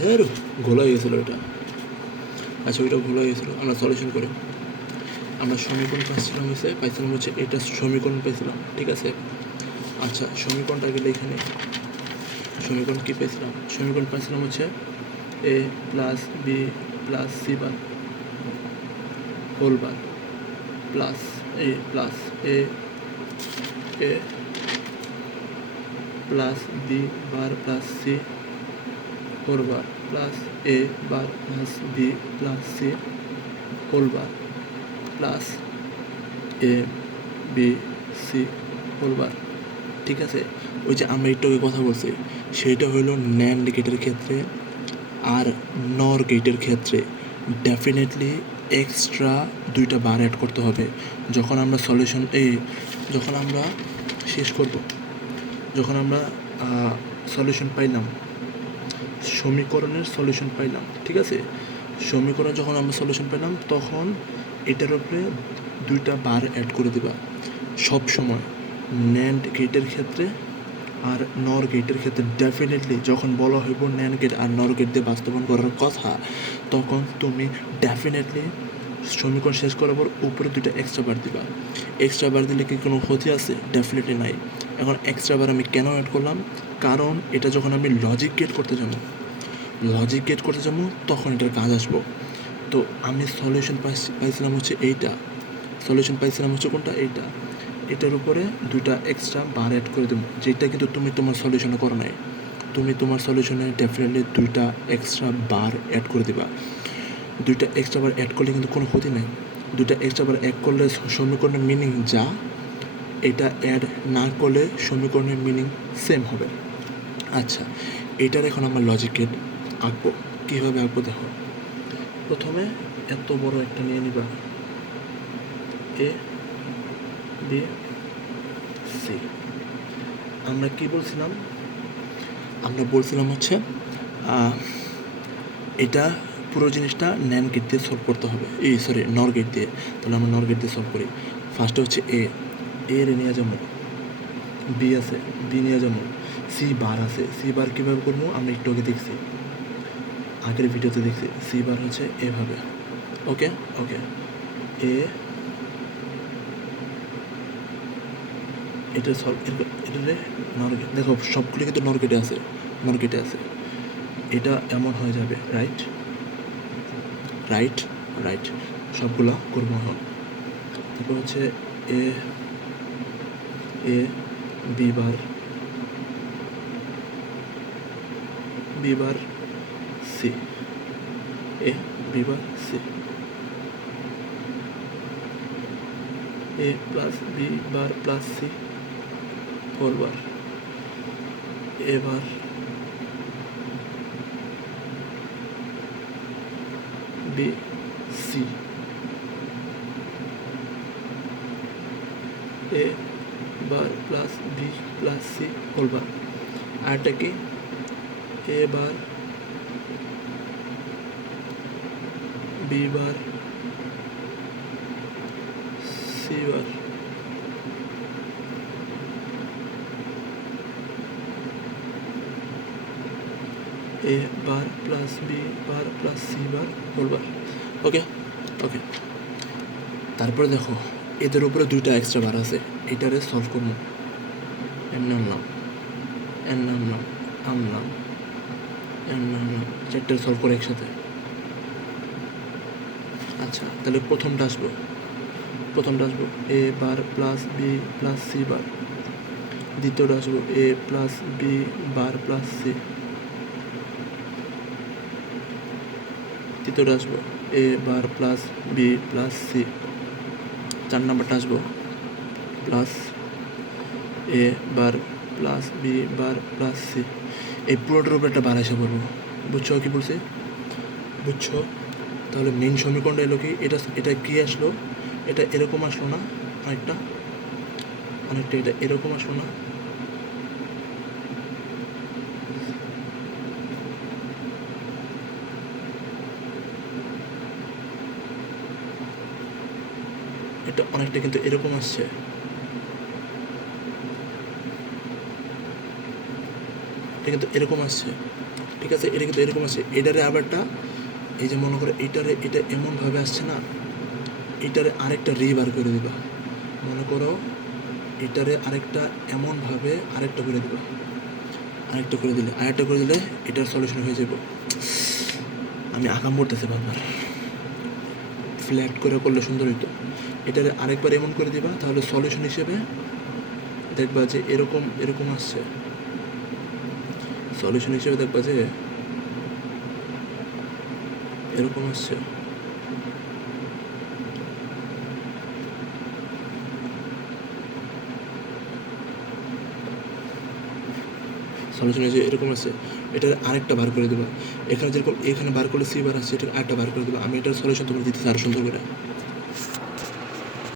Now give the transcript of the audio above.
ধের ঘোলা গেছিলো এটা। আচ্ছা ওইটা ঘোলা গেছিলো, আমরা সলিউশন করে আমরা সমীকরণ পাইছিলাম হচ্ছে এটা সমীকরণ পাইছিলাম, ঠিক আছে। আচ্ছা সমীকরণটা গেলে এখানে সমীকরণ কী পেয়েছিলাম? সমীকরণ পাইছিলাম হচ্ছে A plus B plus C bar whole bar plus A plus A A plus B bar plus C whole bar plus A bar plus B plus C whole bar plus A B C whole bar, ঠিক আছে। ওই যে আমরা একটু আগে কথা বলছি সেইটা হলো ন্যান্ড গেটের ক্ষেত্রে, আর নর গেটের ক্ষেত্রে ডেফিনেটলি এক্সট্রা দুইটা বার অ্যাড করতে হবে। যখন আমরা যখন আমরা শেষ করব, যখন আমরা সলিউশন পাইলাম, সমীকরণের সলিউশন পাইলাম, ঠিক আছে। সমীকরণ যখন আমরা সলিউশন পেলাম তখন এটার উপরে দুইটা বার অ্যাড করে দিবা সব সময়, ন্যান্ড গেটের ক্ষেত্রে আর নর গেটের ক্ষেত্রে। ডেফিনেটলি যখন বলা হইব ন্যান্ড গেট আর নর গেট দিয়ে বাস্তবায়ন করার কথা, তখন তুমি ডেফিনেটলি সমীকরণ শেষ করার পর উপরে দুইটা এক্সট্রা বার দিবা। এক্সট্রা বার দিলে কি কোনো ক্ষতি আছে? ডেফিনেটলি নাই। এখন এক্সট্রা বার আমি কেন অ্যাড করলাম? কারণ এটা যখন আমি লজিক গেট করতে যাবো তখন এটার কাজ আসবো। তো আমি সলিউশন পাইছিলাম হচ্ছে এইটা, সলিউশন পাইছিলাম হচ্ছে কোনটা? এইটা। এটার উপরে দুইটা এক্সট্রা বার অ্যাড করে দেবো, যেটা কিন্তু তুমি তোমার সলিউশনে করো নাই। তুমি তোমার সলিউশনে ডেফিনেটলি দুইটা এক্সট্রা বার অ্যাড করে দিবা। দুইটা এক্সট্রা বার অ্যাড করলে কিন্তু কোনো ক্ষতি নেই। দুইটা এক্সট্রা বার অ্যাড করলে সমীকরণের মিনিং যা, এটা অ্যাড না করলে সমীকরণের মিনিং সেম হবে। আচ্ছা এটার এখন আমরা লজিক গেট আঁকবো। কীভাবে আঁকবো দেখো, প্রথমে এত বড় একটা নিয়ে নিবা, এ বি সি। আমরা কি বলছিলাম? আমরা বলছিলাম হচ্ছে এটা পুরো জিনিসটা ন্যান গেট দিয়ে সলভ করতে হবে, নর গেট দিয়ে। তাহলে আমরা নর গেট দিয়ে সলভ করি। ফার্স্টে হচ্ছে এ রে নিয়ে যাবো, বি আছে বি নিয়ে যাবো, সি বার আছে, সি বার কীভাবে করবো আমরা একটু আগে দেখছি, আগের ভিডিওতে দেখছি। সি বার হচ্ছে এভাবে, ওকে ওকে। এটা সলভ, এটারে নরগেট দেখো, সবগুলো কিন্তু নরগেটে আছে। এটা এমন হয়ে যাবে, রাইট রাইট রাইট। সবগুলো করবো এখন। তারপর হচ্ছে A B bar C, A B bar C, A plus B bar plus C whole bar, এবার B C, A bar plus B plus C whole bar. আরটা কি? A bar B bar C bar, A bar plus B bar plus C bar whole bar, okay okay. তারপরে দেখো এদের উপরে দুইটা extra বার আছে, এটারে সলভ করবো। আনলাম চারটে সলভ করে একসাথে। আচ্ছা তাহলে প্রথমটা আসবো A bar plus B plus C bar. দ্বিতীয়টা আসবো A plus B bar plus C. তৃতীয়টা আসবো A bar plus B plus C. 4 নম্বরটা আসবো plus A bar plus B bar plus C. এই পুরোটার উপরে একটা বার এসে পড়বো, বুঝছো কি বলছি? বুঝছো? তাহলে মেন সমীকরণটা এলো কি? এটা কি আসলো? এটা এরকম আসলো না? অনেকটা এটা এরকম আসলো না? এটা অনেকটা কিন্তু এরকম আসছে, এটা কিন্তু এরকম আসছে, ঠিক আছে, এটা কিন্তু এরকম আছে। এটারে আবারটা এই যে মনে করো এটা এমনভাবে আসছে না, এটারে আরেকটা বার করে দিবা। মনে করো এটারে আরেকটা এমনভাবে আরেকটা করে দিবা, আরেকটা করে দিলে এটার সলিউশন হয়ে যাব। আমি আকাম করতেছি বারবার, ফ্ল্যাট করে করলে সুন্দর হইতো। এটারে আরেকবার এমন করে দিবা, তাহলে সলিউশন হিসেবে দেখবা যে এরকম আসছে। সলিউশন হিসেবে দেখবা যে এরকম আসছে। সলিউশন হিসেবে এরকম আছে। এটার আরেকটা বার করে দেবা। এখানে যেরকম এখানে বার করলে সি বার আসছে, এটা আরেকটা বার করে দেবা। আমি এটার সলিউশন তোমার দিতেছি আরো সুন্দর করে।